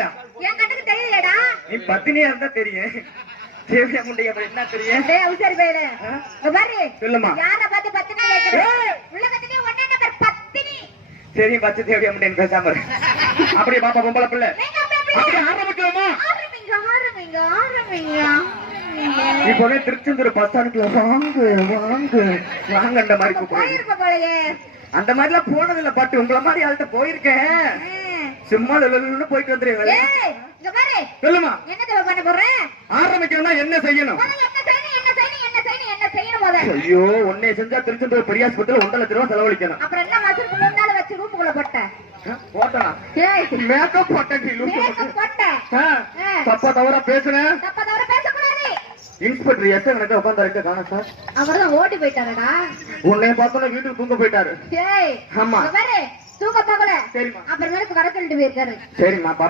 தெரியலையா? என் கண்ணுக்கு தெரியலடா. நீ பத்தினியா இருந்தா தெரியும். தேவியா முண்டைய என்ன தெரியும்? டேய் அவசர பையலே. பாரு. சொல்லுமா. யார பார்த்து பத்தினி கேக்குற? உள்ள கத்தினி ஒண்ணே நம்பர் பத்தினி. சரி பச்சை தேவியா முண்டைன்னு பேசாம இரு. அப்படியே பாப்பா பொம்பளை பிள்ளை. அப்படியே ஆரம்பிக்கலாமா? ஆரம்பிங்க. இப்போ திருச்செந்தூர் பஸ் ஸ்டாண்டுக்குள்ள வாங்கன்ற மாதிரி போயிருக்க போலயே. அந்த மாதிரி எல்லாம் போனதில்ல. பட்டு உங்களை மாதிரி ஆள்கிட்ட போயிருக்கேன். சும்மா போயிட்டு வந்துருங்க. சொல்லுமா. என்ன பண்ண போறேன்? ஆரம்பிக்கணும்னா என்ன செய்யணும்? ஐயோ உன்னை செஞ்சா திருச்செந்தூர் பெரியாஸ்பத்திரியில 1.5 லட்சம் ரூபாய் செலவழிக்கணும். அப்புறம் என்ன மாசத்துக்கு முன்னால வச்சு ரூமுக்குள்ள போட்டேன். போட்டனா? மேக்கப் போட்டேன். தப்பா தவறா பேசுனேன். இன்ஸ்பெக்டர் எஸ் எனக்கு உட்கார்ந்து காண சார். அவர்தான் ஓடி போயிட்டாருடா. உன்னை பார்த்தோன்னா வீட்டுக்கு தூங்க போயிட்டாரு. ஆமா தூங்க போகல. சரிம்மா. அப்புறம் வர சொல்லிட்டு போயிருக்காரு. சரிம்மா பாப்பா.